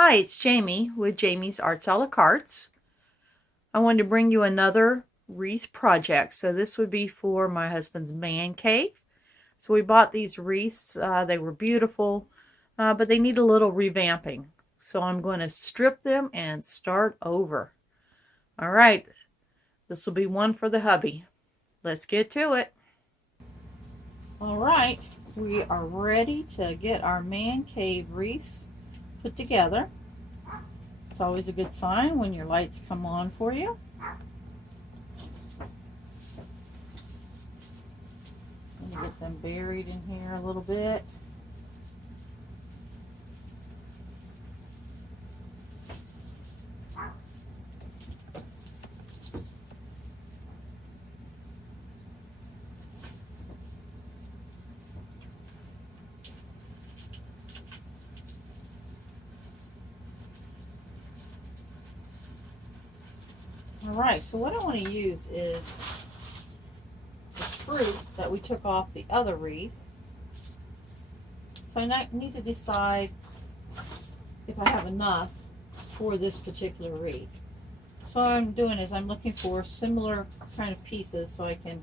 Hi, it's Jamie with Jamie's Arts a la Cartes. I wanted to bring you another wreath project. So this would be for my husband's man cave. So we bought these wreaths. They were beautiful, but they need a little revamping. So I'm going to strip them and start over. All right, this will be one for the hubby. Let's get to it. All right, we are ready to get our man cave wreaths put together. It's always a good sign when your lights come on for you. I'm going to get them buried in here a little bit. Alright, so what I want to use is this fruit that we took off the other wreath. So I need to decide if I have enough for this particular wreath. So what I'm doing is I'm looking for similar kind of pieces so I can,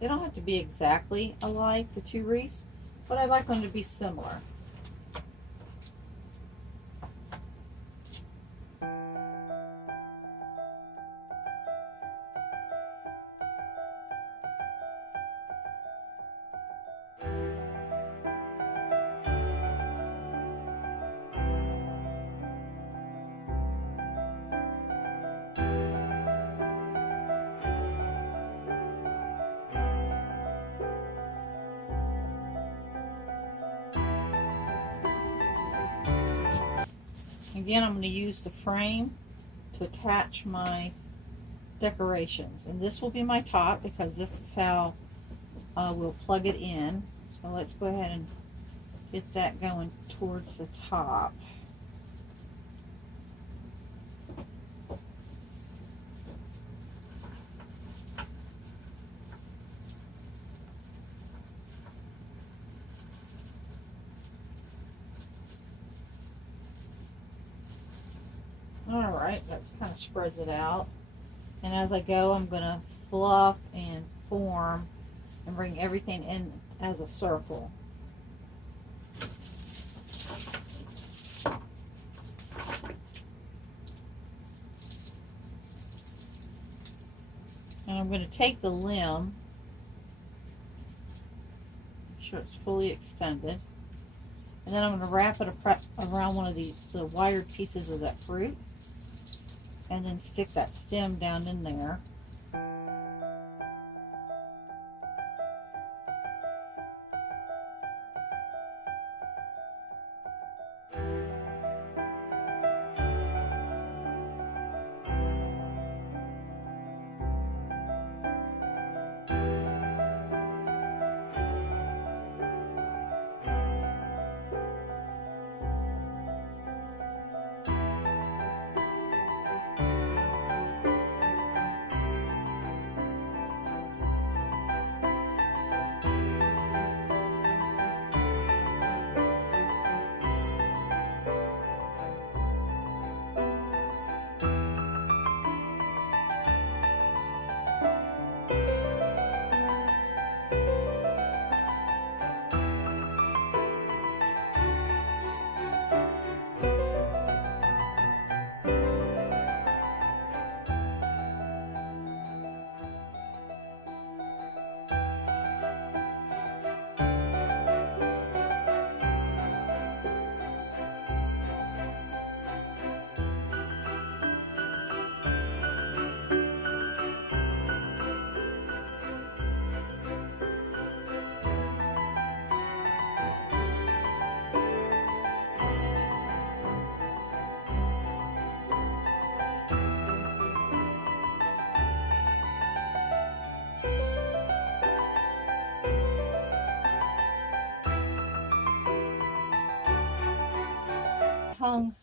they don't have to be exactly alike, the two wreaths, but I like them to be similar. Again, I'm going to use the frame to attach my decorations, and this will be my top because this is how we'll plug it in. So let's go ahead and get that going towards the top. Alright, that kind of spreads it out. And as I go, I'm going to fluff and form and bring everything in as a circle. And I'm going to take the limb, make sure it's fully extended, and then I'm going to wrap it around one of the wired pieces of that fruit, and then stick that stem down in there. Hung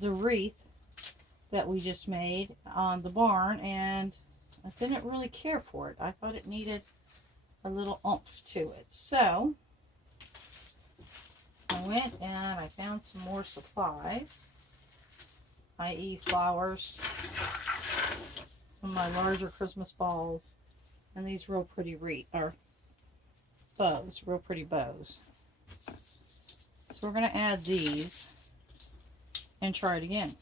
the wreath that we just made on the barn, and I didn't really care for it. I thought it needed a little oomph to it. So I went and I found some more supplies, i.e. flowers, some of my larger Christmas balls, and these real pretty bows, real pretty bows. So we're going to add these and try it again.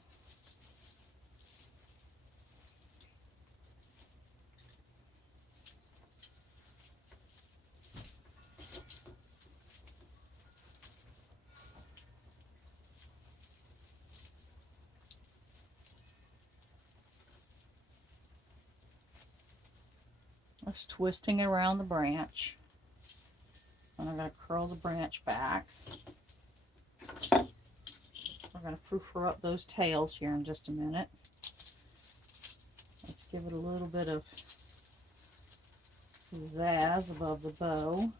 Just twisting it around the branch. And I'm going to curl the branch back. We're going to frou-frou up those tails here in just a minute. Let's give it a little bit of zazz above the bow.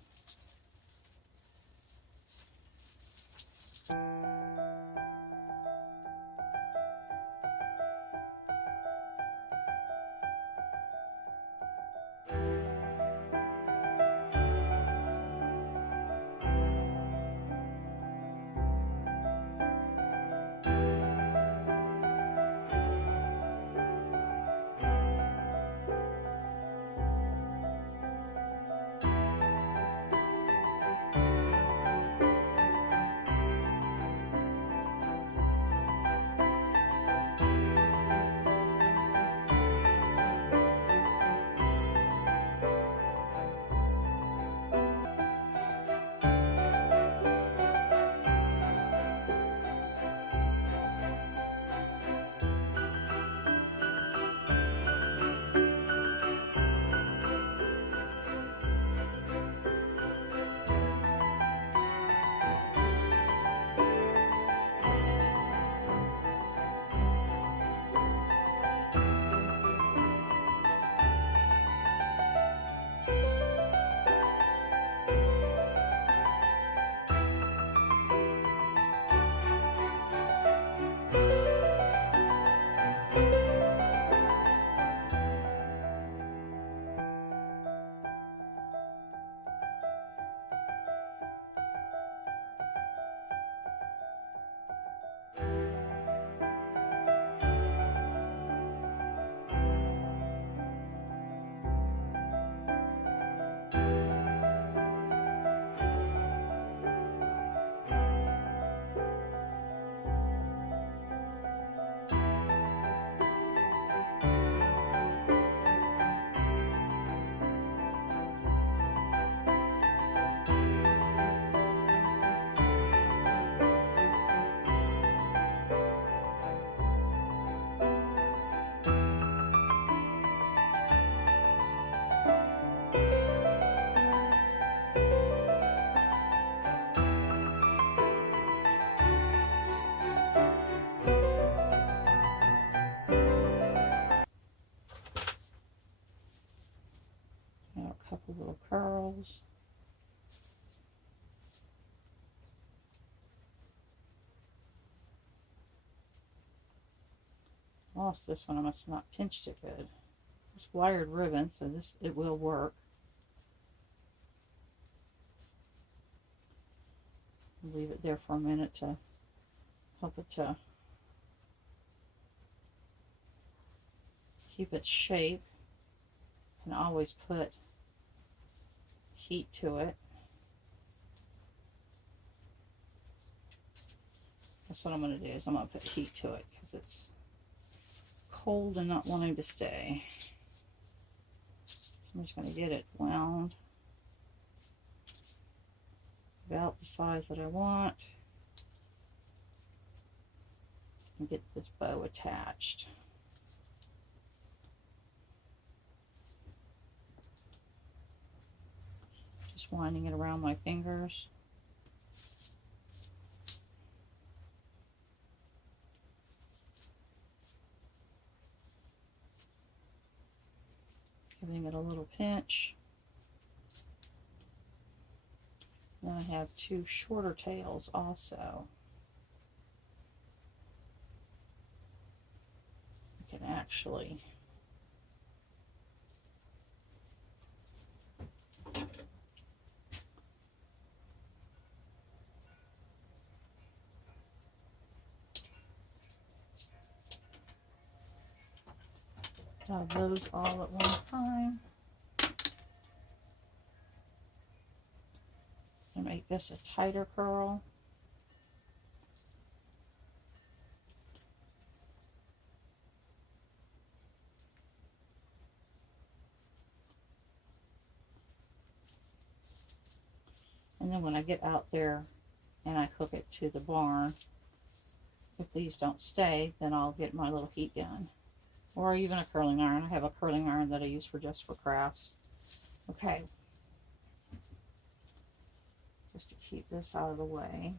Now a couple little curls. Lost this one. I must not pinched it good. It's wired ribbon, so it will work. Leave it there for a minute to help it to keep its shape. And always put heat to it. That's what I'm going to do, is I'm going to put heat to it because it's cold and not wanting to stay. I'm just going to get it wound about the size that I want and get this bow attached. Just winding it around my fingers. Giving it a little pinch. Then I have two shorter tails also. I can actually have those all at one time. And make this a tighter curl. And then when I get out there and I hook it to the barn, if these don't stay, then I'll get my little heat gun. Or even a curling iron. I have a curling iron that I use just for crafts. Okay. Just to keep this out of the way.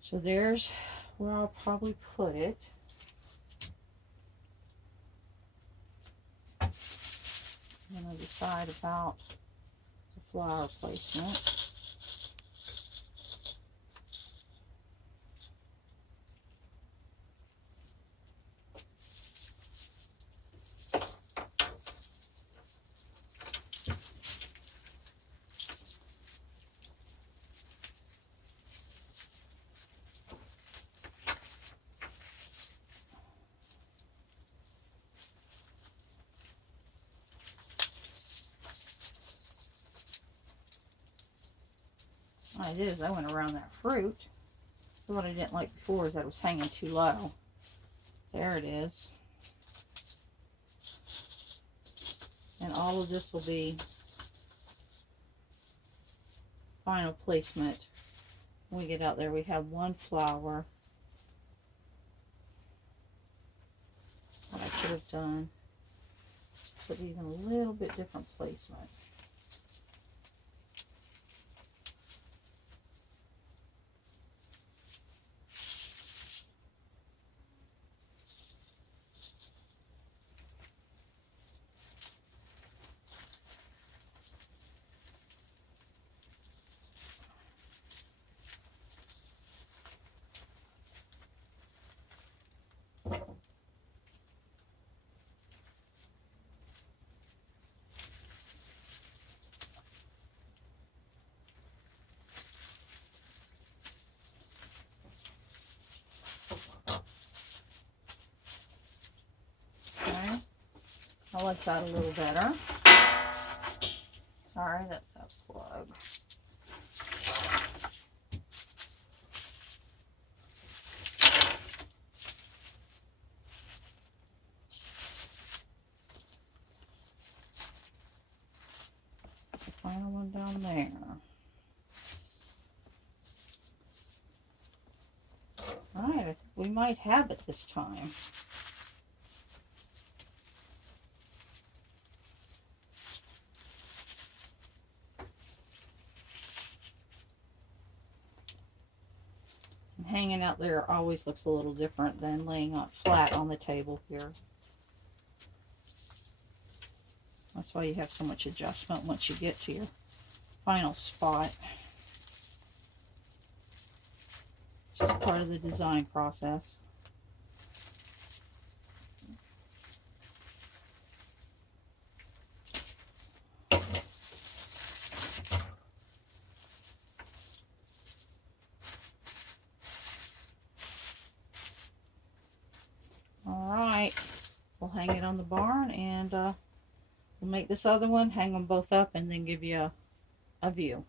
So there's where I'll probably put it. I'm going to decide about the flower placement. What I did is I went around that fruit. So what I didn't like before is that it was hanging too low. There it is. And all of this will be final placement. When we get out there, we have one flower. What I could have done is put these in a little bit different placement. I like that a little better. Sorry, that's that plug. The final one down there. Alright, I think we might have it this time. Hanging out there always looks a little different than laying out flat on the table here. That's why you have so much adjustment once you get to your final spot. Just part of the design process. We'll hang it on the barn, and we'll make this other one, hang them both up, and then give you a view.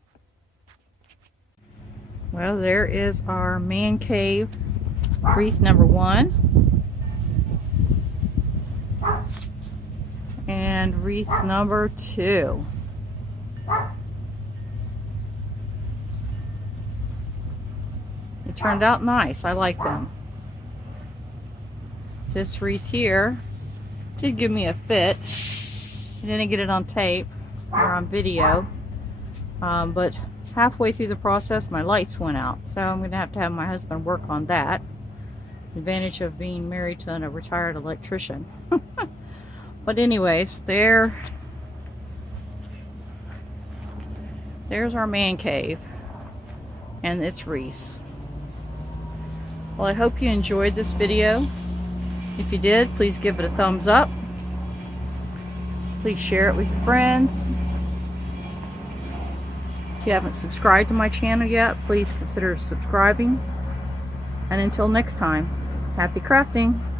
Well, there is our man cave wreath number 1 and wreath number 2. It turned out nice. I like them. This wreath here did give me a fit. I didn't get it on tape or on video, but halfway through the process my lights went out, so I'm gonna have my husband work on that. The advantage of being married to a retired electrician. But anyways, there's our man cave and its wreaths. Well, I hope you enjoyed this video. If you did, please give it a thumbs up. Please share it with your friends. If you haven't subscribed to my channel yet, please consider subscribing. And until next time. Happy crafting!